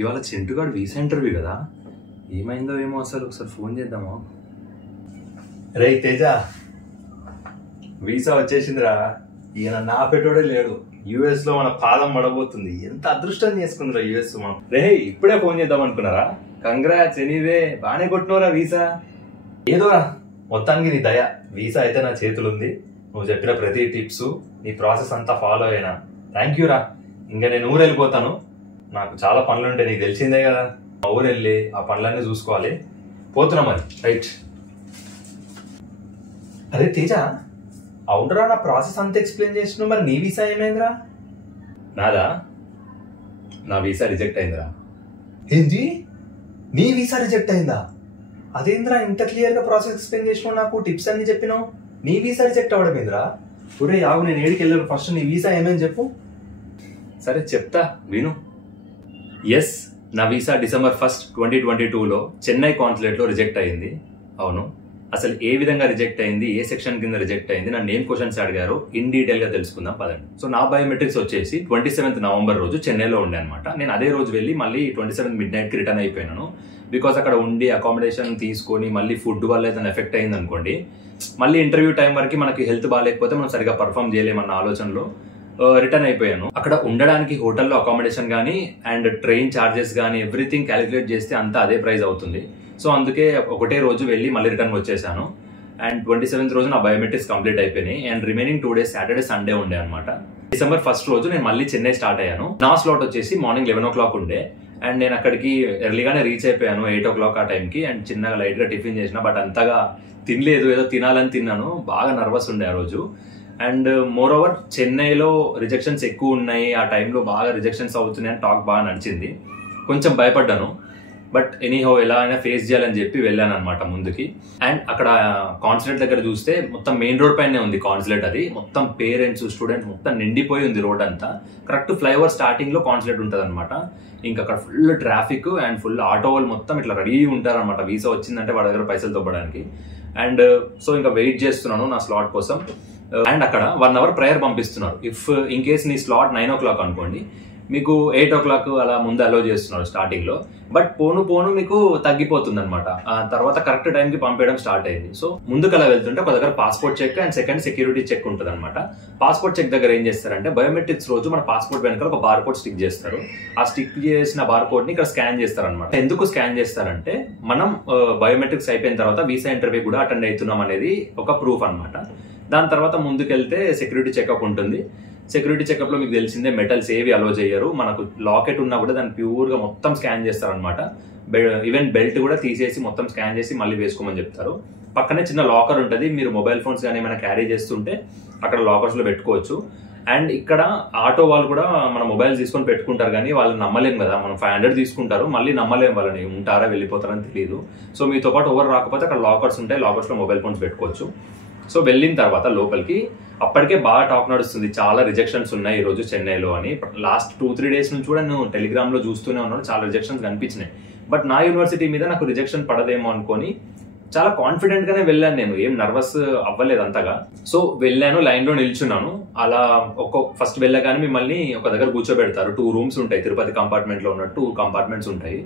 ఇవాళ చింటుగాడు visa interview కదా, ఏమైందో ఏమో అసలు ఒకసారి ఫోన్ చేద్దామా. రే తేజ, వీసా వచ్చేసిందిరా. ఈయన నా పెట్టుడే లేడు. యుఎస్ లో మన పాదం పడబోతుంది. ఎంత అదృష్టం చేసుకుందిరా యుఎస్ మనం. రే ఇప్పుడే ఫోన్ చేద్దాం అనుకున్నారా? కంగ్రాట్స్ ఎనీవే, బానే కొట్టినోరా వీసా. ఏదోరా, మొత్తానికి నీ దయ. వీసా అయితే నా చేతులుంది. నువ్వు చెప్పిన ప్రతి టిప్స్, నీ ప్రాసెస్ అంతా ఫాలో అయినా. థ్యాంక్ యూ రా. ఇంకా నేను ఊరు వెళ్ళిపోతాను. నాకు చాలా పనులు ఉంటాయి, నీకు తెలిసిందే కదా. మా ఊరు వెళ్ళి ఆ పనులన్నీ చూసుకోవాలి. పోతున్నా మరి. రైట్. అరే తేజ, అవునరా, నా ప్రాసెస్ అంతా ఎక్స్ప్లెయిన్ చేసినావు. మరి నీ వీసా ఏమైందిరా? నాదా? నా వీసా రిజెక్ట్ అయిందిరా. ఏంది? నీ వీసా రిజెక్ట్ అయిందా? అదేంద్రా, ఇంత క్లియర్ గా ప్రాసెస్ ఎక్స్ప్లెయిన్ చేసినావు, నాకు టిప్స్ అన్ని చెప్పినావు. నీ వీసా రిజెక్ట్ అవ్వడమేంద్రా? ఒరే ఆగు, నేను ఏడికి వెళ్ళాను. ఫస్ట్ నీ వీసా ఏమని చెప్పు. సరే చెప్తా విను. ఎస్, నా వీసా December 1, 2022లో చెన్నై కాన్సులేట్లో రిజెక్ట్ అయింది. అవును, అసలు ఏ విధంగా రిజెక్ట్ అయింది, ఏ సెక్షన్ కింద రిజెక్ట్ అయింది, నన్ను ఏం క్వశ్చన్స్ అడిగారు ఇన్ డీటెయిల్ గా తెలుసుకుందాం పదండి. సో నా బయోమెట్రిక్స్ వచ్చేసి 27th November రోజు చెన్నైలో ఉండే అనమాట. నేను అదే రోజు వెళ్ళి మళ్ళీ 27th midnight కి రిటర్న్ అయిపోయినాను. బికాస్ అక్కడ ఉండి అకామిడేషన్ తీసుకొని మళ్ళీ ఫుడ్ వల్ల ఏదైనా ఎఫెక్ట్ అయింది అనుకోండి, మళ్ళీ ఇంటర్వ్యూ టైం వరకు మనకి హెల్త్ బాగాలేకపోతే మనం సరిగా పర్ఫామ్ చేయలేమన్న ఆలోచనలో రిటర్న్ అయిపోయాను. అక్కడ ఉండడానికి హోటల్లో అకామిడేషన్ కానీ అండ్ ట్రైన్ ఛార్జెస్ కానీ ఎవ్రీథింగ్ క్యాలిక్యులేట్ చేస్తే అంతా అదే ప్రైస్ అవుతుంది. సో అందుకే ఒకటే రోజు వెళ్ళి మళ్ళీ రిటర్న్ వచ్చేసాను. అండ్ 27th రోజు నా బయోమెట్రిక్స్ కంప్లీట్ అయిపోయినాయి. And remaining 2 days Saturday Sunday ఉండే అనమాట. December 1 రోజు నేను మళ్ళీ చెన్నై స్టార్ట్ అయ్యాను. నా స్లాట్ వచ్చేసి మార్నింగ్ 11 o'clock ఉండే. అండ్ నేను అక్కడికి ఎర్లీగానే రీచ్ అయిపోయాను 8 o'clock ఆ టైంకి. అండ్ చిన్నగా లైట్ గా టిఫిన్ చేసిన, బట్ అంతగా తినలేదు, ఏదో తినాలని తిన్నాను. బాగా నర్వస్ ఉండే ఆ రోజు. అండ్ మోర్ ఓవర్ చెన్నైలో రిజెక్షన్స్ ఎక్కువ ఉన్నాయి, ఆ టైంలో బాగా రిజెక్షన్స్ అవుతున్నాయి అని టాక్ బాగా నడిచింది. కొంచెం భయపడ్డాను, బట్ ఎనీహౌ ఎలా అయినా ఫేస్ చేయాలని చెప్పి వెళ్ళాను అనమాట ముందుకి. అండ్ అక్కడ కాన్సులేట్ దగ్గర చూస్తే మొత్తం మెయిన్ రోడ్ పైనే ఉంది కాన్సులేట్. అది మొత్తం పేరెంట్స్ స్టూడెంట్స్ మొత్తం నిండిపోయి ఉంది రోడ్ అంతా. కరెక్ట్ ఫ్లైఓవర్ స్టార్టింగ్ లో కాన్సులేట్ ఉంటుంది అనమాట. ఇంకా అక్కడ full traffic and full auto వాళ్ళు మొత్తం ఇట్లా రెడీ ఉంటారు అనమాట వీసా వచ్చిందంటే వాళ్ళ దగ్గర పైసలు తవ్వడానికి. అండ్ సో ఇంకా వెయిట్ చేస్తున్నాను నా స్లాట్ కోసం. అండ్ అక్కడ 1 hour ప్రేయర్ పంపిస్తున్నారు. ఇఫ్ ఇన్ కేస్ నీ స్లాట్ 9 o'clock అనుకోండి, మీకు 8 o'clock అలా ముందు అలో చేస్తున్నారు స్టార్టింగ్ లో. బట్ పోను మీకు తగ్గిపోతుంది అనమాట. ఆ తర్వాత కరెక్ట్ టైంకి పంపించడం స్టార్ట్ అయింది. సో ముందుకు అలా వెళ్తుంటే ఒక దగ్గర passport check and second security check ఉంటుంది అనమాట. పాస్పోర్ట్ చెక్ దగ్గర ఏం చేస్తారంటే బయోమెట్రిక్స్ రోజు మన పాస్పోర్ట్ వెనకాల ఒక బార్ కోడ్ స్టిక్ చేస్తారు. ఆ స్టిక్ చేసిన బార్ కోడ్ ని ఇక్కడ స్కాన్ చేస్తారనమాట. ఎందుకు స్కాన్ చేస్తారంటే మనం బయోమెట్రిక్స్ అయిపోయిన తర్వాత వీసా ఇంటర్వ్యూ కూడా అటెండ్ అవుతున్నాం అనేది ఒక ప్రూఫ్ అనమాట. దాని తర్వాత ముందుకెళ్తే సెక్యూరిటీ చెకప్ ఉంటుంది. సెక్యూరిటీ చెకప్ లో మీకు తెలిసిందే మెటల్స్ ఏవి అలో చేయరు. మనకు లాకెట్ ఉన్నా కూడా దాన్ని ప్యూర్ గా మొత్తం స్కాన్ చేస్తారనమాట. ఈవెన్ బెల్ట్ కూడా తీసేసి మొత్తం స్కాన్ చేసి మళ్ళీ వేసుకోమని చెప్తారు. పక్కనే చిన్న లాకర్ ఉంటుంది. మీరు మొబైల్ ఫోన్స్ కానీ ఏమైనా క్యారీ చేస్తుంటే అక్కడ లాకర్స్ లో పెట్టుకోవచ్చు. అండ్ ఇక్కడ ఆటో వాళ్ళు కూడా మన మొబైల్ తీసుకొని పెట్టుకుంటారు, కానీ వాళ్ళు నమ్మలేం కదా. మనం 500 తీసుకుంటారు, మళ్ళీ నమ్మలేం వాళ్ళని, ఉంటారా వెళ్ళిపోతారని తెలియదు. సో మీతో పాటు ఎవరు రాకపోతే అక్కడ లాకర్స్ ఉంటాయి, లాకర్స్ లో మొబైల్ ఫోన్స్ పెట్టుకోవచ్చు. సో వెళ్ళిన తర్వాత లోపలికి అప్పటికే బాగా టాక్ నడుస్తుంది, చాలా రిజెక్షన్స్ ఉన్నాయి ఈ రోజు చెన్నైలో అని. లాస్ట్ 2-3 days నుంచి కూడా నేను టెలిగ్రామ్ లో చూస్తూనే ఉన్నాను, చాలా రిజెక్షన్స్ కనిపించినాయి. బట్ నా యూనివర్సిటీ మీద నాకు రిజెక్షన్ పడదేమో అనుకొని చాలా కాన్ఫిడెంట్ గానే వెళ్ళాను. నేను ఏం నర్వస్ అవ్వలేదు అంతగా. సో వెళ్ళాను, లైన్ లో నిల్చున్నాను. అలా ఫస్ట్ వెళ్ళగానే మిమ్మల్ని ఒక దగ్గర కూర్చోబెడతారు. 2 rooms ఉంటాయి, తిరుపతి కంపార్ట్మెంట్ లో ఉన్నట్టు 2 compartments ఉంటాయి.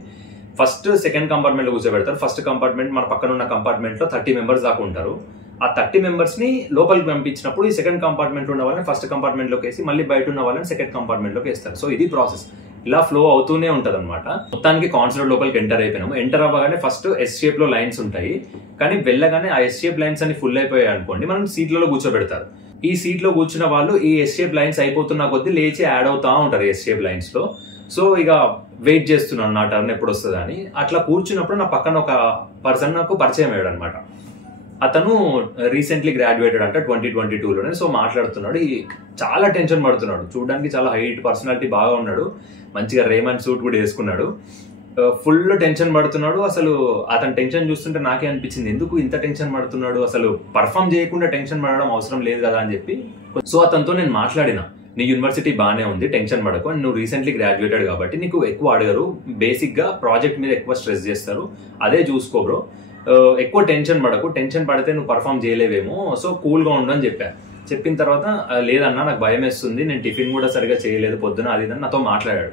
ఫస్ట్ సెకండ్ కంపార్ట్మెంట్ లో కూర్చోబెడతారు. ఫస్ట్ కంపార్ట్మెంట్ మన పక్కన ఉన్న కంపార్ట్మెంట్ లో 30 members దాకా ఉంటారు. ఆ 30 members ని లోపలికి పంపించినప్పుడు ఈ సెకండ్ కంపార్ట్మెంట్ ఉన్న వాళ్ళని ఫస్ట్ కంపార్ట్మెంట్ లోకి వేసి మళ్ళీ బయట ఉన్న వాళ్ళని సెకండ్ కంపార్ట్మెంట్ లోకి వేస్తారు. సో ఇది ప్రాసెస్, ఇలా ఫ్లో అవుతూనే ఉంటది అనమాట. మొత్తానికి కాన్సులేట్ లోపలికి ఎంటర్ అయిపోయినాము. ఎంటర్ అవ్వగానే ఫస్ట్ ఎస్ షేప్ లో లైన్స్ ఉంటాయి, కానీ వెళ్ళగానే ఆ ఎస్ షేప్ లైన్స్ అన్ని ఫుల్ అయిపోయాయి అనుకోండి, మనం సీట్లలో కూర్చోబెడతారు. ఈ సీట్ లో కూర్చున్న వాళ్ళు ఈ ఎస్ షేప్ లైన్స్ అయిపోతున్న కొద్దీ లేచి యాడ్ అవుతా ఉంటారు ఎస్ షేప్ లైన్స్ లో. సో ఇక వెయిట్ చేస్తున్నాను నా టర్న్ ఎప్పుడు వస్తుంది అని. అట్లా కూర్చున్నప్పుడు నా పక్కన ఒక పర్సన్ నాకు పరిచయం అయ్యాడు అనమాట. అతను రీసెంట్లీ గ్రాడ్యుయేటెడ్ అంట 2022లోనే. సో మాట్లాడుతున్నాడు, చాలా టెన్షన్ పడుతున్నాడు. చూడడానికి చాలా హైట్, పర్సనాలిటీ బాగా ఉన్నాడు, మంచిగా రేమండ్ సూట్ కూడా వేసుకున్నాడు. ఫుల్ టెన్షన్ పడుతున్నాడు. అసలు అతను టెన్షన్ చూస్తుంటే నాకే అనిపించింది, ఎందుకు ఇంత టెన్షన్ పడుతున్నాడు, అసలు పర్ఫామ్ చేయకుండా టెన్షన్ పడడం అవసరం లేదు కదా అని చెప్పి. సో అతనితో నేను మాట్లాడినా, నీ యూనివర్సిటీ బాగానే ఉంది, టెన్షన్ పడకు, నువ్వు రీసెంట్లీ గ్రాడ్యుయేటెడ్ కాబట్టి నీకు ఎక్కువ అడగరు, బేసిక్ గా ప్రాజెక్ట్ మీద ఎక్కువ స్ట్రెస్ చేస్తారు, అదే చూసుకో బ్రో, ఎక్కువ టెన్షన్ పడకు, టెన్షన్ పడితే నువ్వు పర్ఫామ్ చేయలేవేమో, సో కూల్ గా ఉండు అని చెప్పా. చెప్పిన తర్వాత లేదన్నా నాకు భయం వేస్తుంది, నేను టిఫిన్ కూడా సరిగా చేయలేదు పొద్దున, అది నాతో మాట్లాడాడు.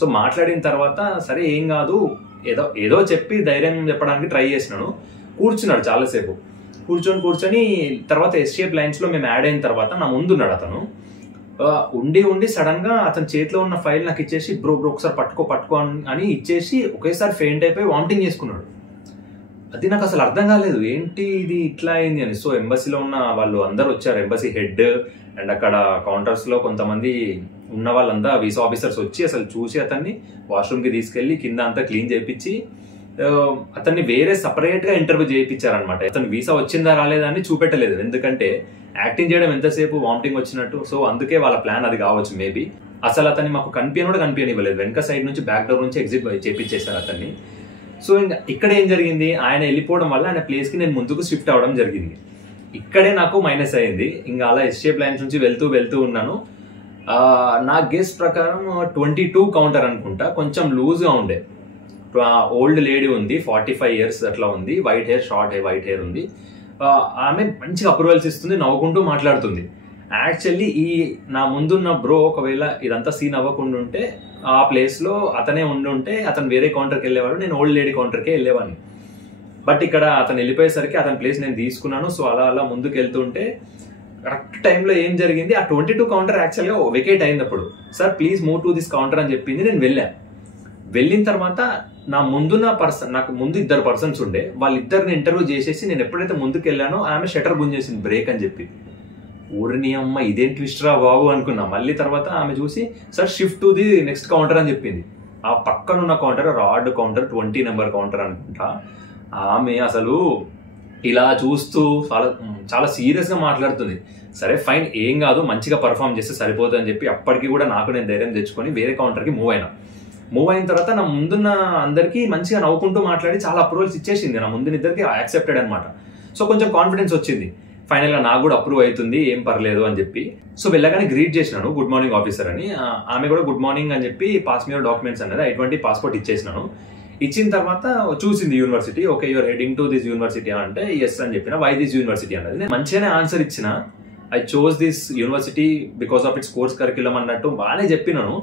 సో మాట్లాడిన తర్వాత సరే ఏం కాదు ఏదో ఏదో చెప్పి ధైర్యం చెప్పడానికి ట్రై చేసినాను. కూర్చున్నాడు చాలాసేపు. కూర్చొని తర్వాత ఎస్కేప్ లైన్స్లో మేము యాడ్ అయిన తర్వాత నా ముందున్నాడు అతను. ఉండి సడన్ గా అతని చేతిలో ఉన్న ఫైల్ నాకు ఇచ్చేసి బ్రో ఒకసారి పట్టుకో అని ఇచ్చేసి ఒకేసారి ఫెయింట్ అయిపోయి వామిటింగ్ చేసుకున్నాడు. అది నాకు అసలు అర్థం కాలేదు, ఏంటి ఇది ఇట్లా అయింది అని. సో ఎంబసీలో ఉన్న వాళ్ళు అందరు వచ్చారు, ఎంబసీ హెడ్ అండ్ అక్కడ కౌంటర్స్ లో కొంతమంది ఉన్న వాళ్ళంతా వీసా ఆఫీసర్స్ వచ్చి అసలు చూసి అతన్ని వాష్రూమ్ కి తీసుకెళ్లి కింద అంతా క్లీన్ చేయించి అతన్ని వేరే సపరేట్ గా ఇంటర్వ్యూ చేయించారనమాట. అతను వీసా వచ్చిందా రాలేదా అని చూపెట్టలేదు, ఎందుకంటే యాక్టింగ్ చేయడం ఎంతసేపు వామిటింగ్ వచ్చినట్టు. సో అందుకే వాళ్ళ ప్లాన్ అది కావచ్చు మేబీ. అసలు అతన్ని మాకు కనిపించనివ్వలేదు, వెనక సైడ్ నుంచి బ్యాక్ డోర్ నుంచి ఎగ్జిట్ చేయించేశారు అతన్ని. సో ఇంకా ఇక్కడ ఏం జరిగింది, ఆయన వెళ్ళిపోవడం వల్ల ఆయన ప్లేస్ కి నేను ముందుకు షిఫ్ట్ అవ్వడం జరిగింది. ఇక్కడే నాకు మైనస్ అయింది. ఇంకా అలా ఎస్కేప్ లైన్స్ నుంచి వెళ్తూ ఉన్నాను. నా గెస్ ప్రకారం 22 కౌంటర్ అనుకుంటా, కొంచెం లూజ్ గా ఉండే. ఓల్డ్ లేడీ ఉంది, 45 years అట్లా ఉంది, white hair, short white hair ఉంది. ఆమె మంచిగా అప్రూవల్స్ ఇస్తుంది, నవ్వుకుంటూ మాట్లాడుతుంది. యాక్చువల్లీ ఈ నా ముందున్న బ్రో ఒకవేళ ఇదంతా సీన్ అవ్వకుండా ఉంటే ఆ ప్లేస్ లో అతనే ఉండుంటే అతను వేరే కౌంటర్కి వెళ్ళేవాడు, నేను ఓల్డ్ లేడీ కౌంటర్కే వెళ్ళేవాడిని. బట్ ఇక్కడ అతను వెళ్ళిపోయేసరికి అతని ప్లేస్ నేను తీసుకున్నాను. సో అలా ముందుకు వెళ్తుంటే కరెక్ట్ టైంలో ఏం జరిగింది, ఆ 22 కౌంటర్ యాక్చువల్గా వెకేట్ అయినప్పుడు sir please move to this counter అని చెప్పింది. నేను వెళ్ళిన తర్వాత నా ముందున్న పర్సన్, నాకు ముందు 2 పర్సన్స్ ఉండే, వాళ్ళిద్దరిని ఇంటర్వ్యూ చేసేసి నేను ఎప్పుడైతే ముందుకు వెళ్ళానో ఆమె షటర్ గుంజేసింది బ్రేక్ అని చెప్పి. ఊరిని అమ్మ ఇదేం ట్విస్ట్ రా బాబు అనుకున్నా. మళ్ళీ తర్వాత ఆమె చూసి sir shift to the next counter అని చెప్పింది. ఆ పక్కనున్న counter rod counter 20 number counter అనుకుంటా. ఆమె అసలు ఇలా చూస్తూ చాలా సీరియస్ గా మాట్లాడుతుంది. సరే ఫైన్ ఏం కాదు, మంచిగా పర్ఫామ్ చేస్తే సరిపోతుంది అని చెప్పి అప్పటికి కూడా నాకు నేను ధైర్యం తెచ్చుకొని వేరే కౌంటర్కి మూవ్ అయిన తర్వాత నా ముందున్న అందరికీ మంచిగా నవ్వుకుంటూ మాట్లాడి చాలా అప్రూవల్స్ ఇచ్చేసింది. నా ముందున్న ఇద్దరికి యాక్సెప్టెడ్ అనమాట. సో కొంచెం కాన్ఫిడెన్స్ వచ్చింది, ఫైనల్ గా నాకు కూడా అప్రూవ్ అవుతుంది, ఏం పర్లేదు అని చెప్పి. సో వెళ్ళగానే గ్రీట్ చేసినాను, గుడ్ మార్నింగ్ ఆఫీసర్ అని. ఆమె కూడా గుడ్ మార్నింగ్ అని చెప్పి పాస్ మీ డాక్యుమెంట్స్ అనేది I-20 పాస్పోర్ట్ ఇచ్చేసినాను. ఇచ్చిన తర్వాత చూసింది university, okay you're heading to this university అంటే ఎస్ అని చెప్పిన. వై దిస్ యూనివర్సిటీ అన్నది నేను మంచిగానే ఆన్సర్ ఇచ్చిన. I chose this university because of it's course curriculum అన్నట్టు బాగానే చెప్పినాను.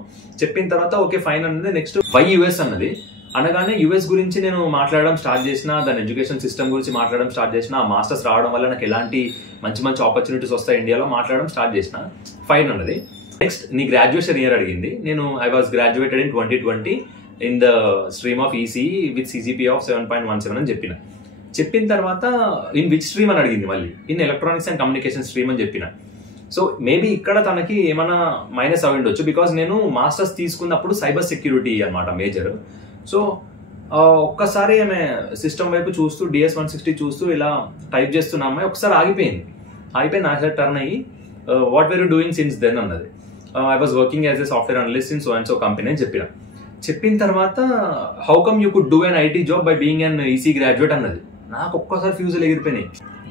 చెప్పిన తర్వాత ఓకే ఫైన్ అన్నది. నెక్స్ట్ వై యుఎస్ అన్నది అనగానే యుఎస్ గురించి నేను మాట్లాడడం స్టార్ట్ చేసిన, దాని ఎడ్యుకేషన్ సిస్టమ్ గురించి మాట్లాడడం స్టార్ట్ చేసిన. ఆ మాస్టర్స్ రావడం వల్ల నాకు ఎలాంటి మంచి ఆపర్చునిటీస్ వస్తాయి ఇండియాలో మాట్లాడడం స్టార్ట్ చేసిన. ఫైన్ అన్నది. నెక్స్ట్ నీ గ్రాడ్యుయేషన్ ఇయర్ అడిగింది. నేను I was graduated in 2020 in the stream of ECE with CGPA of 7.17 అని చెప్పిన తర్వాత ఇన్ విచ్ స్ట్రీమ్ అని అడిగింది. మళ్ళీ in electronics and communication stream అని చెప్పిన. సో మేబీ ఇక్కడ తనకి ఏమైనా మైనస్ అవి ఉండొచ్చు, బికాస్ నేను మాస్టర్స్ తీసుకున్నప్పుడు సైబర్ సెక్యూరిటీ అనమాట మేజర్. సో ఒక్కసారి ఆమె సిస్టమ్ వైపు చూస్తూ DS-160 చూస్తూ ఇలా టైప్ చేస్తున్న అమ్మాయి ఒకసారి ఆగిపోయి నా సైడ్ టర్న్ అయ్యి what were you doing since then అన్నది. I was working as a software analyst in so and so company అని చెప్పిన తర్వాత how come you could do an IT job by being an EC graduate అన్నది. నాకు ఒక్కసారి ఫ్యూజులు ఎగిరిపోయినాయి.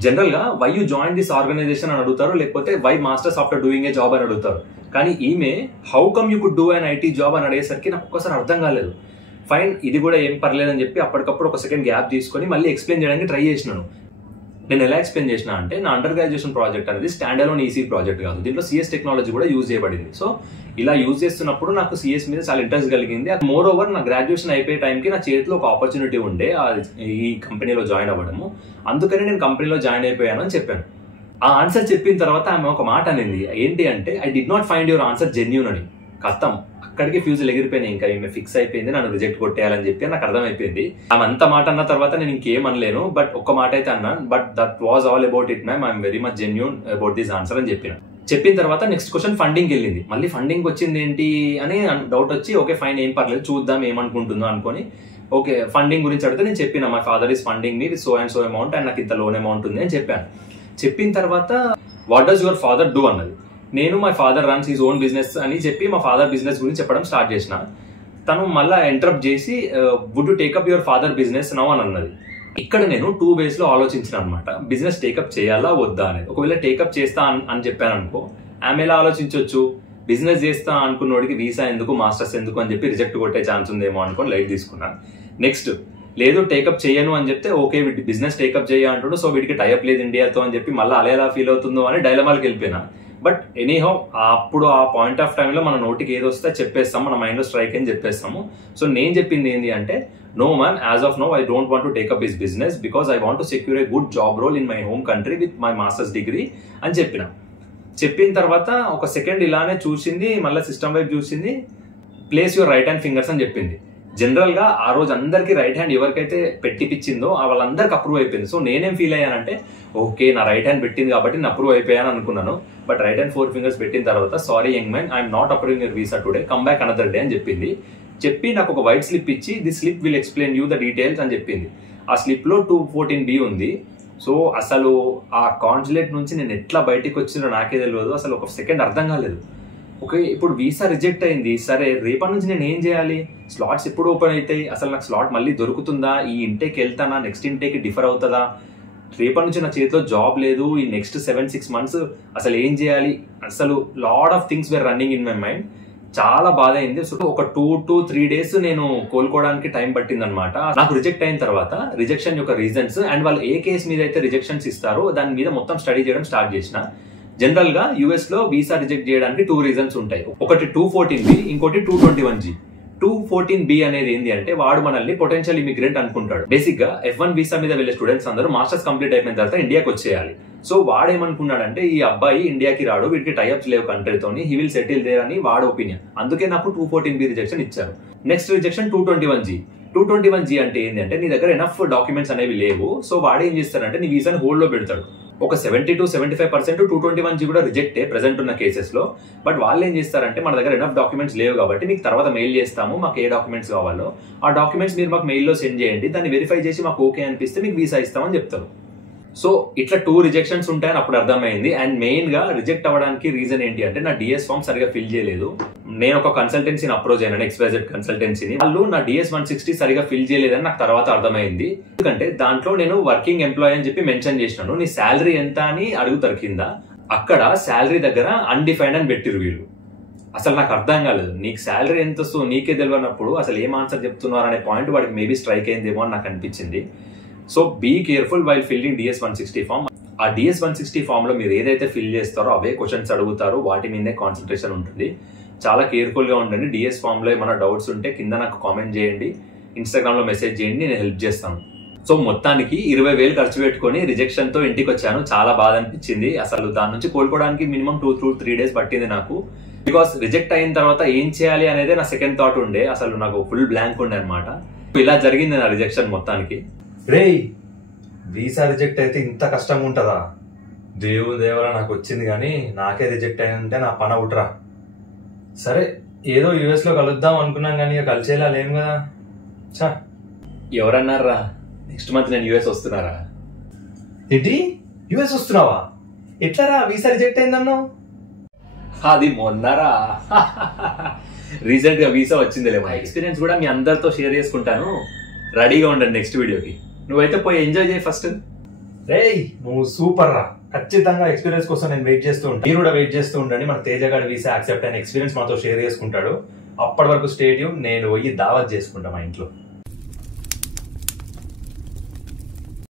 General గా why you join this organisation అని అడుగుతారు, లేకపోతే why masters after doing a job అని అడుగుతారు. కానీ ఈమె how come you could do an IT job అని అడిగేసరికి నాకు ఒక్కసారి అర్థం కాలేదు. ఫైన్ ఇది కూడా ఏం పర్లేదు అని చెప్పి అప్పటికప్పుడు ఒక సెకండ్ గ్యాప్ తీసుకొని మళ్ళీ ఎక్స్ప్లెయిన్ చేయడానికి ట్రై చేసినాను. నేను ఎలా ఎక్స్ప్లెయిన్ చేసిన అంటే నా అండర్ గ్రాడ్యుయేషన్ ప్రాజెక్ట్ అనేది స్టాండ్ అలోన్ ఈసీ ప్రాజెక్ట్ కాదు, దీంట్లో CS టెక్నాలజీ కూడా యూజ్ చేయబడింది. సో ఇలా యూజ్ చేస్తున్నప్పుడు నాకు CS మీద చాలా ఇంట్రెస్ట్ కలిగింది. మోర్ ఓవర్ నా గ్రాడ్యుయేషన్ అయిపోయే టైంకి నా చేతిలో ఒక ఆపర్చునిటీ ఉండే ఈ కంపెనీలో జాయిన్ అవ్వడము, అందుకని నేను కంపెనీలో జాయిన్ అయిపోయాను అని చెప్పాను. ఆ ఆన్సర్ చెప్పిన తర్వాత ఆమె ఒక మాట అనింది, ఏంటి అంటే I did not find your answer genuine అని. కథం అక్కడికి ఫ్యూజులు ఎగిరిపోయినాయి. ఇంకా ఈమె ఫిక్స్ అయిపోయింది నన్ను రిజెక్ట్ కొట్టేయాలని చెప్పి నాకు అర్థమైపోయింది. ఆమె అంత మాట అన్న తర్వాత నేను ఇంకేం అనలేను, బట్ ఒక్క మాట అయితే అన్నాను, but that was all about it ma'am, I'm very much genuine about this answer అని చెప్పిన తర్వాత నెక్స్ట్ క్వశ్చన్ ఫండింగ్ వెళ్ళింది. మళ్ళీ ఫండింగ్ వచ్చింది ఏంటి అని డౌట్ వచ్చి ఓకే ఫైన్ ఏం పర్లేదు చూద్దాం ఏమనుకుంటుందో అనుకొని ఓకే ఫండింగ్ గురించి అడిగితే నేను చెప్పిన my father is funding me with so and so amount and నాకు ఇంత లోన్ అమౌంట్ ఉంది అని చెప్పిన తర్వాత what does your father do అన్నది. నేను my father runs his own business అని చెప్పి మా ఫాదర్ బిజినెస్ గురించి చెప్పడం స్టార్ట్ చేసిన. తను మళ్ళీ ఎంటరప్ట్ చేసి would you take up your father business now అని అన్నది. ఇక్కడ నేను 2 ways లో ఆలోచించిన అనమాట, బిజినెస్ టేకప్ చేయాలా వద్దా అనేది. ఒకవేళ టేకప్ చేస్తా అని చెప్పాను అనుకో, ఆమె ఎలా ఆలోచించవచ్చు, బిజినెస్ చేస్తా అనుకున్నోడికి వీసా ఎందుకు మాస్టర్స్ ఎందుకు అని చెప్పి రిజెక్ట్ కొట్టే ఛాన్స్ ఉందేమో అనుకోని లైట్ తీసుకున్నాను. నెక్స్ట్ లేదు టేకప్ చేయను అని చెప్తే ఓకే బిజినెస్ టేకప్ చేయ అంటాడు, సో వీడికి టైప్ లేదు ఇండియాతో అని చెప్పి మళ్ళీ అలా ఎలా ఫీల్ అవుతుందో అని డైలమాలకు వెళ్ళిపోయినా. బట్ ఎనీహౌ అప్పుడు ఆ పాయింట్ ఆఫ్ టైంలో మన నోటికి ఏది వస్తే చెప్పేస్తాం, మన మైండ్లో స్ట్రైక్ అని చెప్పేస్తాము. సో నేను చెప్పింది ఏంటి అంటే, no ma'am, as of now I don't want to take up his business because I want to secure a good job role in my home country with my masters degree అని చెప్పిన తర్వాత ఒక second ఇలానే చూసింది, మళ్ళీ system వైపు చూసింది, place your right hand fingers అని చెప్పింది. జనరల్ గా ఆ రోజు అందరికి రైట్ హ్యాండ్ ఎవరికైతే పెట్టిపించిందో వాళ్ళందరికి అప్రూవ్ అయిపోయింది. సో నేనేం ఫీల్ అయ్యానంటే, ఓకే నా రైట్ హ్యాండ్ పెట్టింది కాబట్టి నేను అప్రూవ్ అయిపోయాను అనుకున్నాను. బట్ రైట్ హ్యాండ్ 4 ఫింగర్స్ పెట్టిన తర్వాత, sorry young man, I'm not approving your visa today, come back another day అని చెప్పి నాకు ఒక వైట్ స్లిప్ ఇచ్చి, the slip will explain you the details అని చెప్పింది. ఆ స్లిప్ లో 214B ఉంది. సో అసలు ఆ కాన్సులేట్ నుంచి నేను ఎట్లా బయటకు వచ్చినో నాకే తెలియదు. అసలు ఒక సెకండ్ అర్థం కాలేదు. ఓకే, ఇప్పుడు వీసా రిజెక్ట్ అయింది, సరే రేపటి నుంచి నేను ఏం చేయాలి? స్లాట్స్ ఎప్పుడు ఓపెన్ అవుతాయి? అసలు నాకు స్లాట్ మళ్ళీ దొరుకుతుందా? ఈ ఇంటేక్ వెళ్తానా? నెక్స్ట్ ఇంటేక్ డిఫర్ అవుతుందా? రేపటి నుంచి నా చేతిలో జాబ్ లేదు, ఈ నెక్స్ట్ 7-6 మంత్స్ అసలు ఏం చేయాలి? అసలు lot of things were running in my mind. చాలా బాధ అయింది. సో ఒక 2 to 3 days నేను కోలుకోవడానికి టైం పట్టింది అనమాట. నాకు రిజెక్ట్ అయిన తర్వాత రిజెక్షన్ యొక్క రీజన్స్ అండ్ వాళ్ళు ఏ కేసు మీద అయితే రిజెక్షన్స్ ఇస్తారో దాని మీద మొత్తం స్టడీ చేయడం స్టార్ట్ చేసిన. జనరల్ గా యుఎస్ లో వీసా రిజెక్ట్ చేయడానికి 2 రీజన్స్ ఉంటాయి. ఒకటి 214B, ఇంకోటి 221G. 214B అనేది ఏంటి అంటే, వాడు మనల్ని పొటెన్షియల్ ఇమిగ్రెంట్ అనుకుంటాడు. బేసిక్ గా F1 వీసా మీద వెళ్ళే స్టూడెంట్స్ అందరూ మాస్టర్స్ కంప్లీట్ అయిపోయిన తర్వాత ఇండియాకి వచ్చేయాలి. సో వాడేమనుకున్నాడంటే, ఈ అబ్బాయి ఇండియాకి రాడు, వీటికి టైఅప్స్ లేవు కంట్రీతోని, హీ విల్ సెటిల్ దేర్ అని వాడు ఒపీనియన్. అందుకే నాకు 214B రిజెక్షన్ ఇచ్చారు. Next rejection 221G. 221G అంటే ఏంటి అంటే, నీ దగ్గర ఎనఫ్ డాక్యుమెంట్స్ అనేవి లేవు. సో వాడు ఏం చేస్తాడంటే, నీ వీసాని హోల్డ్ లో పెడతాడు. ఒక 70 to 75% 221G కూడా రిజెక్టే ప్రెసెంట్ ఉన్న కేసెస్ లో. బట్ వాళ్ళు ఏం చేస్తారంటే, మన దగ్గర ఎనఫ్ డాక్యుమెంట్స్ లేవు కాబట్టి మీకు తర్వాత మెయిల్ చేస్తాము, మాకు ఏ డాక్యుమెంట్స్ కావాలో ఆ డాక్యుమెంట్స్ మీరు మాకు మెయిల్లో సెండ్ చేయండి, దాన్ని వెరిఫై చేసి మాకు ఓకే అనిపిస్తే మీకు వీసా ఇస్తామని చెప్తారు. సో ఇట్లా 2 రిజెక్షన్స్ ఉంటాయని అప్పుడు అర్థమైంది. అండ్ మెయిన్ గా రిజెక్ట్ అవ్వడానికి రీజన్ ఏంటి అంటే, నా డిఎస్ ఫామ్ సరిగా ఫిల్ చేయలేదు. నేను ఒక కన్సల్టెన్సీని అప్రోచ్ అయినాను, XYZ కన్సల్టెన్సీని. వాళ్ళు నా డిఎస్ 160 సరిగా ఫిల్ చేయలేదని నాకు తర్వాత అర్థమైంది. ఎందుకంటే దాంట్లో నేను వర్కింగ్ ఎంప్లాయీ అని చెప్పి మెన్షన్ చేసినాను. నీ శాలరీ ఎంత అని అడుగుతారు కింద. అక్కడ శాలరీ దగ్గర అన్డిఫైన్డ్ అని పెట్టిరు వీళ్ళు. అసలు నాకు అర్థం కాలేదు. నీకు శాలరీ ఎంత వస్తుందో నీకే తెలియనప్పుడు అసలు ఏం ఆన్సర్ చెప్తున్నారు అనే పాయింట్ వాడికి మేబీ స్ట్రైక్ అయిందేమో అని నాకు అనిపించింది. So be careful while filling DS 160 form. ఆ DS 160 ఫామ్ లో మీరు ఏదైతే ఫిల్ చేస్తారో అవే క్వశ్చన్స్ అడుగుతారు, వాటి మీదే కాన్సన్ట్రేషన్ ఉంటుంది. చాలా కేర్ఫుల్ గా ఉండండి. DS ఫామ్ లో ఏమైనా డౌట్స్ ఉంటే కింద నాకు కామెంట్ చేయండి, ఇన్స్టాగ్రామ్ లో మెసేజ్ చేయండి, నేను హెల్ప్ చేస్తాను. సో మొత్తానికి 20,000 ఖర్చు పెట్టుకుని రిజెక్షన్ తో ఇంటికి వచ్చాను. చాలా బాధ అనిపించింది. అసలు దాని నుంచి కోలుకోవడానికి మినిమం 2 to 3 days పట్టింది నాకు. బికాస్ రిజెక్ట్ అయిన తర్వాత ఏం చేయాలి అనేదే నా సెకండ్ థాట్ ఉండే. అసలు నాకు ఫుల్ బ్లాంక్ ఉండే అనమాట. ఇలా జరిగింది నా రిజెక్షన్ మొత్తానికి. రేయ్, వీసా రిజెక్ట్ అయితే ఇంత కష్టంగా ఉంటుందా? దేవుని దేవరా నాకు వచ్చింది, కానీ నాకే రిజెక్ట్ అయిందంటే నా పని అవుట్రా. సరే, ఏదో యుఎస్ లో కలుద్దాం అనుకున్నాం, కానీ ఇక కలిసేలా లేం కదా. చా, ఎవరన్నారా నెక్స్ట్ మంత్ నేను యుఎస్ వస్తున్నారా? ఏంటి, యుఎస్ వస్తున్నావా? ఎట్లారా వీసా రిజెక్ట్ అయిందన్నావు? అది మొన్నరా, రీసెంట్ గా వీసా వచ్చిందిలే. మా ఎక్స్పీరియన్స్ కూడా మీ అందరితో షేర్ చేసుకుంటాను. రెడీగా ఉండండి నెక్స్ట్ వీడియోకి. నువ్వైతే పోయి ఎంజాయ్ చేయి ఫస్ట్. రేయ్, నువ్వు సూపర్ రా. ఖచ్చితంగా ఎక్స్పీరియన్స్ కోసం నేను వెయిట్ చేస్తూ ఉంటాను. మీరు కూడా వెయిట్ చేస్తూ ఉండండి. మన తేజగాడి వీసా యాక్సెప్ట్ అయిన ఎక్స్పీరియన్స్ మాతో షేర్ చేసుకుంటాడు. అప్పటి వరకు స్టేడియం నేను పోయి దావత్ చేసుకుంటా మా ఇంట్లో.